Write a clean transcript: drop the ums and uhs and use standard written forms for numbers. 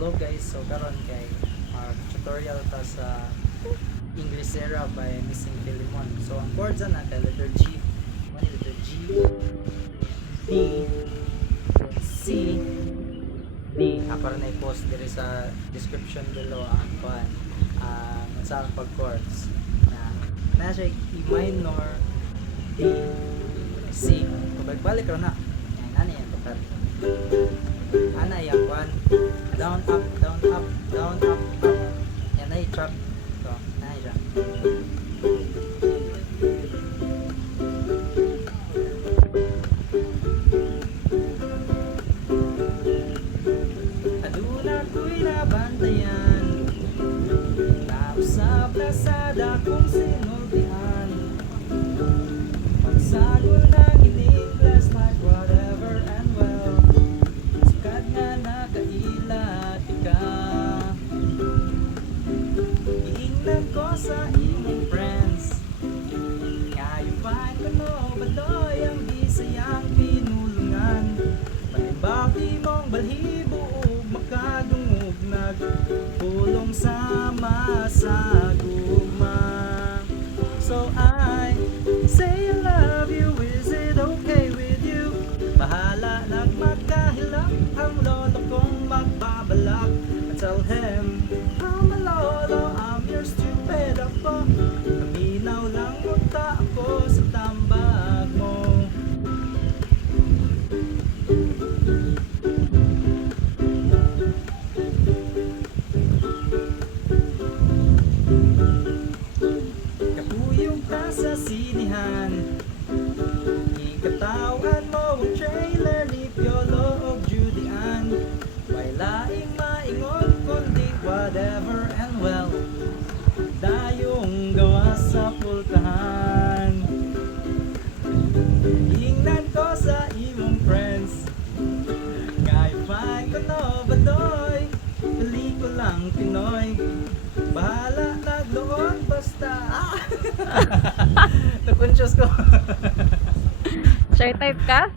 Hello guys, so karon kay tutorial ta sa Englisera by Missing Filemon. So ang chords na kay letter G, letter G, D, C, D. Para na i-post diri sa description below ang sa pag chords. Na siya E minor, D, C. Balik ro na. Yan ani yan total. Ana yang kwan down up down up down up up yan ay track to na siya aduna ko'y nabantayan nausap na sa dakong sinultihan pagsagol ng ining glass like whatever and well sikat nga nakailat ka iingnan ko sa imong friends ngayon fine ko no baloy ang bisayang pinulungan balibaki mong balhibo ug makadungog nagpulong sama sa gugma so I say I love you, is it okay with you? Bahala lang magkahilak ang lolo kong magbabalak I tell him, I'm a lolo, I'm your stupid apo Kaminaw lang munta ako sa tambag mo Kapuyong ka sa sinihan Ikatawan mo ang trailer ni Piolo o Judian May laing maingon kundi whatever and well Dayong gawa sa pultahan Ingnan ko sa imong friends Ngay fine ko no badoy Pelikulang Pinoy Bahala nagloon basta Nakonsyos ko Shy type ka?